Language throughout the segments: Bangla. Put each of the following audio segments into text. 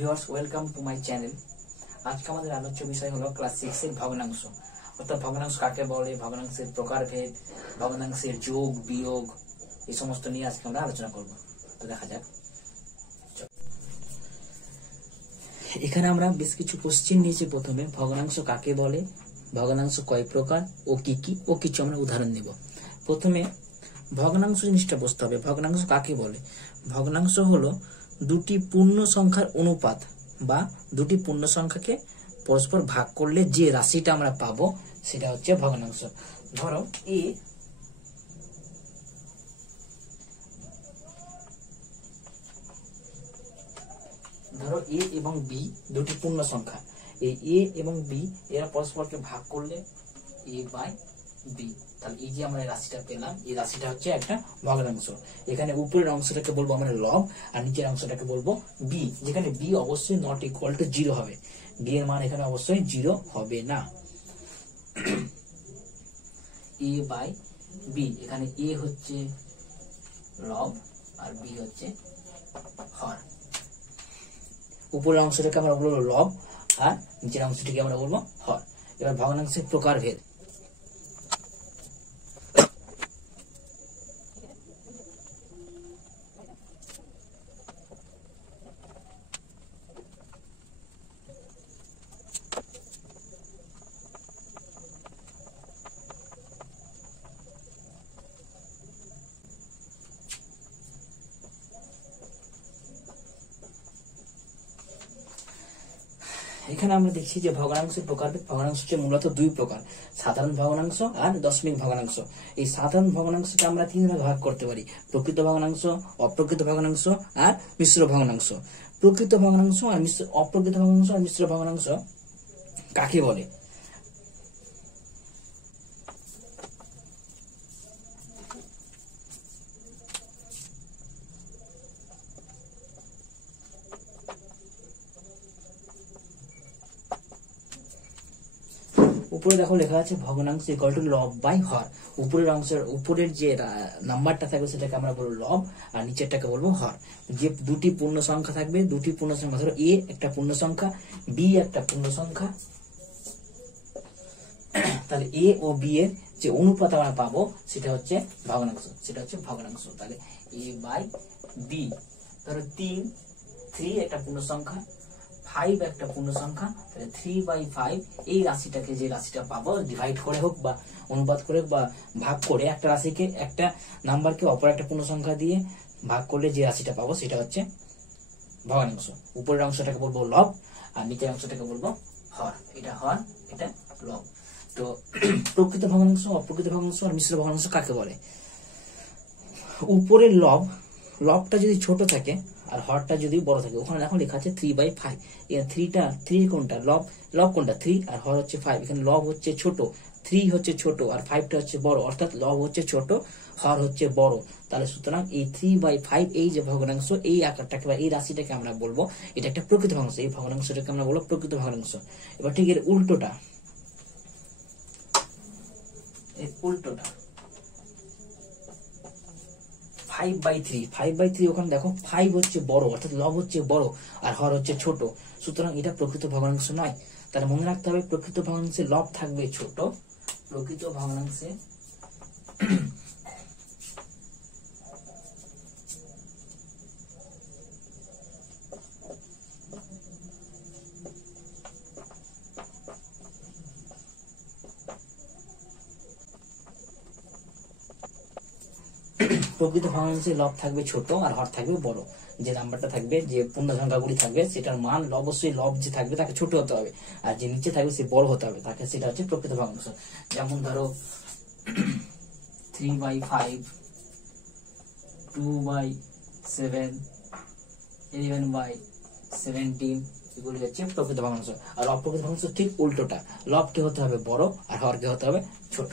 Viewers, welcome to my channel. আজকে আমাদের আলোচ্য বিষয় হলো ক্লাস 6 এর ভগ্নাংশ। অর্থাৎ ভগ্নাংশ কাকে বলে, ভগ্নাংশের প্রকারভেদ, ভগ্নাংশের যোগ বিয়োগ, এই সমস্ত নিয়ে আজকে আমরা আলোচনা করব। তো দেখা যাক। এখানে আমরা বেশ কিছু কোশ্চেন নিয়েছি। প্রথমে ভগ্নাংশ কাকে বলে, ভগ্নাংশ কয় প্রকার ও কি কি, ও কিছু আমরা উদাহরণ নেব। প্রথমে ভগ্নাংশ জিনিসটা বুঝতে হবে। ভগ্নাংশ কাকে বলে? ভগ্নাংশ হলো দুটি পূর্ণ সংখ্যার অনুপাত বা দুটি পূর্ণ সংখ্যাকে পরস্পর ভাগ করলে যে রাশিটা আমরা পাবো সেটা হচ্ছে ভগ্নাংশ। ধরো এ এবং বি দুটি পূর্ণ সংখ্যা। এই এ এবং বি এরা পরস্পরকে ভাগ করলে এ বাই বি, তাহলে এই যে আমরা রাশিটা পেলাম, এই রাশিটা হচ্ছে একটা ভগ্নাংশ। এখানে উপরের অংশটাকে বলবো আমরা লব আর নিচের অংশটাকে বলবো বি, যেখানে বি অবশ্যই নট ইকুয়াল টু 0 হবে। বি এর মান এখানে অবশ্যই 0 হবে না। এ বাই বি, এখানে এ হচ্ছে লব আর বি হচ্ছে হর। উপরের অংশটাকে আমরা বলবো লব আর নিচের অংশটাকে আমরা বলবো হর। এবার ভগ্নাংশের প্রকারভেদ। এখানে আমরা দেখছি যে ভগ্নাংশের প্রকারভেদ। ভগ্নাংশ হচ্ছে মূলত দুই প্রকার, সাধারণ ভগ্নাংশ আর দশমিক ভগ্নাংশ। এই সাধারণ ভগ্নাংশকে আমরা তিন ভাগে ভাগ করতে পারি: প্রকৃত ভগ্নাংশ, অপ্রকৃত ভগ্নাংশ আর মিশ্র ভগ্নাংশ। প্রকৃত ভগ্নাংশ আর অপ্রকৃত ভগ্নাংশ আর মিশ্র ভগ্নাংশ কাকে বলে? উপরে দেখো লেখা আছে ভগ্নাংশ ইকুয়াল টু লব বাই হর। উপরের অংশের উপরের যে নাম্বারটা থাকবে সেটাকে আমরা বলবো লব আর নিচেরটাকে বলবো হর। যে দুটি পূর্ণ সংখ্যা থাকবে, দুটি পূর্ণ সংখ্যা, ধরো এ একটা পূর্ণ সংখ্যা, বি একটা পূর্ণ সংখ্যা, তাহলে এ ও বি এর যে অনুপাত আমরা পাবো সেটা হচ্ছে ভগ্নাংশ, সেটা হচ্ছে ভগ্নাংশ। তাহলে এ বাই বি, ধরো 3 একটা পূর্ণ সংখ্যা, 5 একটা পূর্ণ সংখ্যা, তাহলে 3/5 এই রাশিটাকে, যে রাশিটা পাবো ডিভাইড করে হোক বা অনুপাত করে বা ভাগ করে, একটা রাশিকে, একটা নাম্বারকে অপর একটা পূর্ণ সংখ্যা দিয়ে ভাগ করলে যে রাশিটা পাবো সেটা হচ্ছে ভগ্নাংশ। উপরের অংশটাকে বলবো লব আর নিচের অংশটাকে বলবো হর। এটা হর, এটা লব। তো প্রকৃত ভগ্নাংশ, অপ্রকৃত ভগ্নাংশ আর মিশ্র ভগ্নাংশ কাকে বলে? উপরের লবটা যদি ছোট থাকে আর হরটা যদি বড় থাকে, ওখানে দেখো লেখা আছে 3/5। থ্রি কোনটা? লব কোনটা? 3 আর হর হচ্ছে 5। এখানে লব হচ্ছে ছোট, 3 হচ্ছে ছোট আর 5টা হচ্ছে বড়, অর্থাৎ লব হচ্ছে ছোট, হর হচ্ছে বড়। তাহলে সুতরাং এই 3/5 এই যে ভগ্নাংশ, এই আকারটাকে বা এই রাশিটাকে আমরা বলবো এটা একটা প্রকৃত ভগ্নাংশ। এই ভগ্নাংশটাকে আমরা বলবো প্রকৃত ভগ্নাংশ। এবার ঠিক এর উল্টোটা, 5/3 ওখানে দেখো 5 হচ্ছে বড়, অর্থাৎ লব হচ্ছে বড় আর হর হচ্ছে ছোট, সুতরাং এটা প্রকৃত ভগ্নাংশ নয়। তাহলে মনে রাখতে হবে প্রকৃত ভগ্নাংশে লব থাকবে ছোট, প্রকৃত ভগ্নাংশে প্রকৃত ভগ্নাংশে লব থাকবে ছোট আর হর থাকবে বড়। যে নাম্বারটা থাকবে, যে পূর্ণ সংখ্যাগুলি থাকবে, সেটার মান অবশ্যই লব যে থাকবে তাকে ছোট হতে হবে, আর যে নিচে থাকবে সে বড় হতে হবে, তাকে সেটা হচ্ছে প্রকৃত ভগ্নাংশ। যেমন ধরো 3/5, 2/7, 11/17, এগুলি হচ্ছে প্রকৃত ভগ্নাংশ। আর অপ্রকৃত ভগ্নাংশ ঠিক উল্টোটা, লবকে হতে হবে বড় আর হরকে হতে হবে ছোট।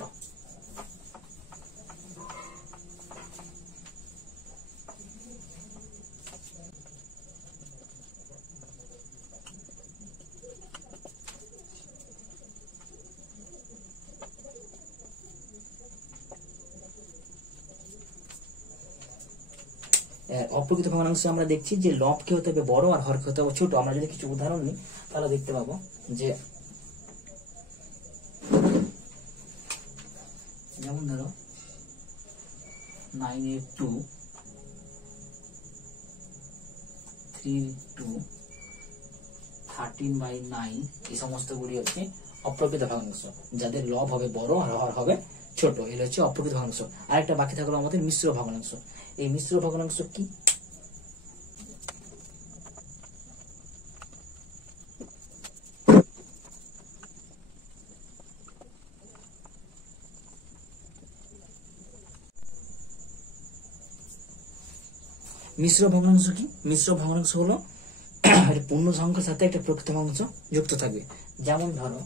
অপ্রকৃত ভগ্নাংশ আমরা দেখছি যে লবকে হতে হবে বড় আর হরকে হতে হবে ছোট। আমরা যদি কিছু উদাহরণ নিই তাহলে দেখতে পাবো যে যেমন ধরো 982 3 2 13/9 এই সমস্ত গুলি হচ্ছে অপ্রকৃত ভগ্নাংশ, যাদের লব হবে বড় আর হর হবে ছোট। এগুলো হচ্ছে অপ্রকৃত ভগ্নাংশ। আরেকটা বাকি থাকলো আমাদের মিশ্র ভগ্নাংশ। এই মিশ্র ভগ্নাংশ কি? মিশ্র ভগ্নাংশ কি? মিশ্র ভগ্নাংশ হলো পূর্ণ সংখ্যার সাথে একটা প্রকৃত ভগ্নাংশ যুক্ত থাকবে। যেমন ধরো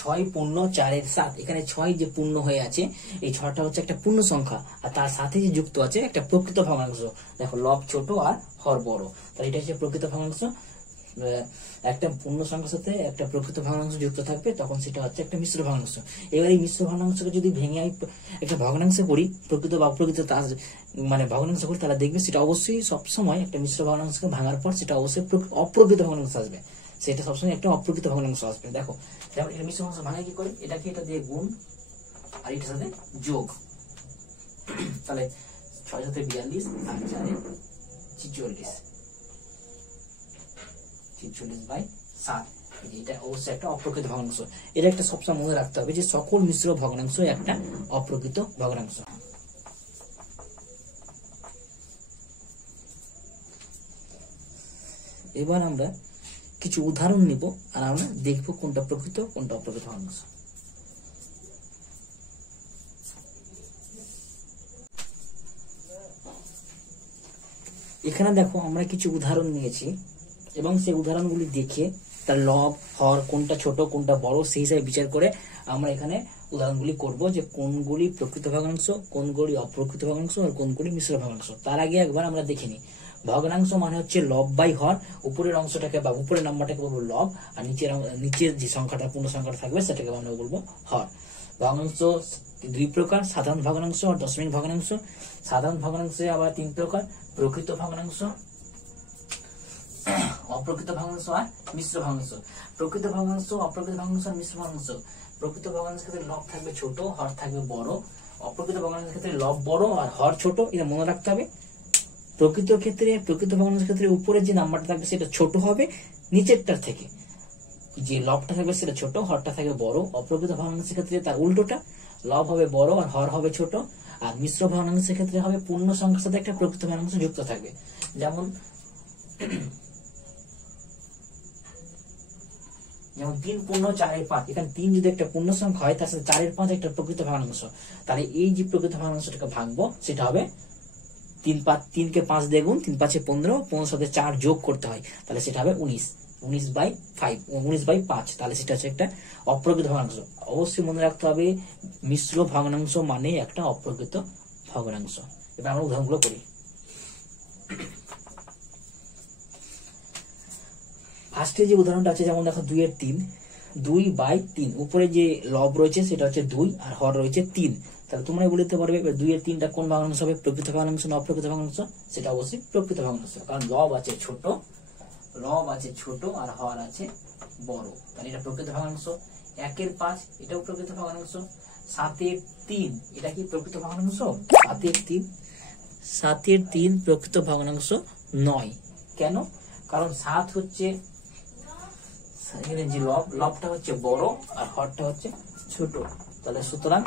6 পূর্ণ 4 7। এখানে 6 যে পূর্ণ হয়ে আছে, এই 6টা হচ্ছে একটা পূর্ণ সংখ্যা, আর তার সাথে যে যুক্ত আছে একটা প্রকৃত ভগ্নাংশ। দেখো লব ছোট আর হর বড়, তাহলে এটা হচ্ছে প্রকৃত ভগ্নাংশ। একটা পূর্ণ সংখ্যার সাথে একটা প্রকৃত ভগ্নাংশ যুক্ত থাকবে, তখন সেটা হচ্ছে একটা মিশ্র ভগ্নাংশ। এবার এই মিশ্র ভগ্নাংশকে যদি ভেঙে আমি একটা ভগ্নাংশে করি, প্রকৃত বা অপ্রকৃত মানে ভগ্নাংশ করি, তাহলে দেখবে সেটা অবশ্যই সবসময় একটা মিশ্র ভগ্নাংশকে ভাঙার পর সেটা অবশ্যই অপ্রকৃত ভগ্নাংশ আসবে। সেটা সবসময় একটা অপ্রকৃত ভগ্নাংশ আসবে। দেখো যেমন এটা মিশ্র ভগ্নাংশ ভাঙা কি করে, এটাকে এটা দিয়ে গুণ আর এটার সাথে যোগ, তাহলে 6 সাথে 42 আর 4 46 46/7। এটা অবশ্যই একটা অপ্রকৃত ভগ্নাংশ। এটা একটা সবসময় মনে রাখতে হবে যে সকল মিশ্র ভগ্নাংশ একটা অপ্রকৃত ভগ্নাংশ। এবার আমরা কিছু উদাহরণ নিব আর আমরা দেখব কোনটা প্রকৃত কোনটা অপ্রকৃত ভগ্নাংশ। এখানে দেখো আমরা কিছু উদাহরণ নিয়েছি এবং সেই উদাহরণগুলি দেখে তার লব হর কোনটা ছোট কোনটা বড় সেই হিসাবে বিচার করে আমরা এখানে উদাহরণগুলি করব যে কোনগুলি প্রকৃত ভগ্নাংশ, কোনগুলি অপ্রকৃত ভগ্নাংশ আর কোনগুলি মিশ্র ভগ্নাংশ। তার আগে একবার আমরা দেখে নিই। ভগ্নাংশ মানে হচ্ছে লব বাই হর, উপরের অংশটাকে বা উপরের নাম্বারটাকে বলবো লব, আর নিচের যে সংখ্যাটা পূর্ণ সংখ্যাটা থাকবে সেটাকে আমরা বলবো হর। ভগ্নাংশ দুই প্রকার, সাধারণ ভগ্নাংশ আর দশমিক ভগ্নাংশ। সাধারণ ভগ্নাংশে আবার 3 প্রকার, প্রকৃত ভগ্নাংশ, অপ্রকৃত ভগ্নাংশ আর মিশ্র ভগ্নাংশ। প্রকৃত ভগ্নাংশ, অপ্রকৃত ভগ্নাংশ আর মিশ্র ভগ্নাংশ। প্রকৃত ভগ্নাংশের ক্ষেত্রে লব থাকবে ছোট, হর থাকবে বড়। অপ্রকৃত ভগ্নাংশের ক্ষেত্রে লব বড় আর হর ছোট, এটা মনে রাখতে হবে। প্রকৃত ভগ্নাংশের ক্ষেত্রে উপরের যে নাম্বারটা থাকবে সেটা ছোট হবে নিচেরটার থেকে, যে লবটা থাকবে সেটা ছোট, হরটা থাকবে বড়। অপ্রকৃত ভগ্নাংশের ক্ষেত্রে তার উল্টোটা, লব হবে বড় আর হর হবে ছোট। আর মিশ্র ভগ্নাংশের ক্ষেত্রে হবে পূর্ণ সংখ্যার সাথে একটা প্রকৃত ভগ্নাংশ যুক্ত থাকবে। যেমন 3 পূর্ণ 4/5। এখানে 3 যদি একটা পূর্ণ সংখ্যা হয়, তার সাথে 4/5 একটা প্রকৃত ভগ্নাংশ, তাহলে এই যে প্রকৃত ভগ্নাংশটাকে ভাঙবো সেটা হবে 3কে 5 দিয়ে গুণ, 3 5 15, 15 সাথে 4 যোগ করতে হয়, তাহলে সেটা হবে 19/5। তাহলে সেটা হচ্ছে একটা অপ্রকৃত ভগ্নাংশ। অবশ্যই মনে রাখতে হবে মিশ্র ভগ্নাংশ মানে একটা অপ্রকৃত ভগ্নাংশ। এবার আমরা উদাহরণগুলো করি। ফার্স্টে যে উদাহরণটা আছে, যেমন দেখো 2/3, 2/3। উপরে যে লব রয়েছে সেটা হচ্ছে 2 আর হর রয়েছে 3। তাহলে তোমরা বলতে পারবে 2/3টা কোন ভগ্নাংশ হবে, প্রকৃত ভগ্নাংশ না অপ্রকৃত ভগ্নাংশ? সেটা অবশ্যই প্রকৃত ভগ্নাংশ, কারণ লব আছে ছোট আর হর আছে বড়, তাহলে এটা প্রকৃত ভগ্নাংশ। 1/5 এটাও প্রকৃত ভগ্নাংশ। 7/3 এটা কি প্রকৃত ভগ্নাংশ? 7/3 প্রকৃত ভগ্নাংশ নয়। কেন? কারণ 7 হচ্ছে যে লবটা হচ্ছে বড় আর হরটা হচ্ছে ছোট, তাহলে সুতরাং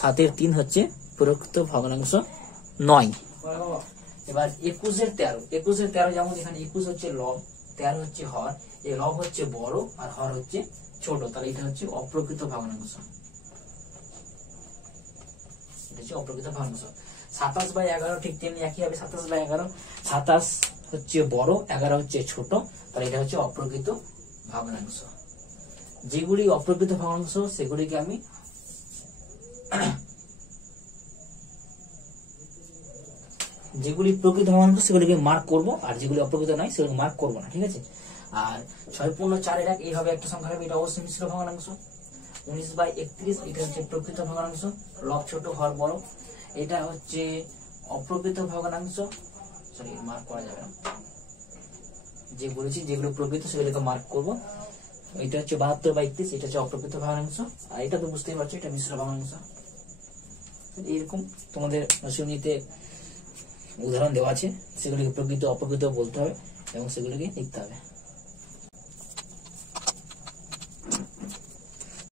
7/3 হচ্ছে প্রকৃত ভগ্নাংশ নয়। এবার 21/13 যেমন এখানে 21 হচ্ছে লব, 13 হচ্ছে হর। এই লব হচ্ছে বড় আর হর হচ্ছে ছোট, তাহলে এটা হচ্ছে অপ্রকৃত ভগ্নাংশ। 27/11 ঠিক তেমনি একই হবে। 27/11, 27 হচ্ছে বড়, 11 হচ্ছে ছোট, তাহলে এটা হচ্ছে অপ্রকৃত ভগ্নাংশ। যেগুলি অপ্রকৃত ভগ্নাংশ সেগুলিকে আমি যেগুলি প্রকৃত ভগ্নাংশ সেগুলিকে মার্ক করব, আর যেগুলি অপ্রকৃত নয় সেগুলিকে মার্ক করব না, ঠিক আছে? আর 6 পূর্ণ 4 এইভাবে একটা সংখ্যা হবে, এটা অবশ্যই মিশ্র ভগ্নাংশ। 19/31 এটা হচ্ছে প্রকৃত ভগ্নাংশ, লব ছোট হর বড়। এটা হচ্ছে অপ্রকৃত ভগ্নাংশ, সরি মার্ক করা যাবে না, যে বলেছি যেগুলো প্রকৃত সেগুলোকে মার্ক করব। এটা হচ্ছে 72/31, এটা হচ্ছে অপ্রকৃত ভগ্নাংশ। আর এটা তো বুঝতেই পারছো এটা মিশ্র ভগ্নাংশ। এরকম তোমাদের অনুশীলনীতে উদাহরণ দেওয়া আছে, সেগুলিকে প্রকৃত অপ্রকৃত বলতে হবে এবং সেগুলিকে লিখতে হবে।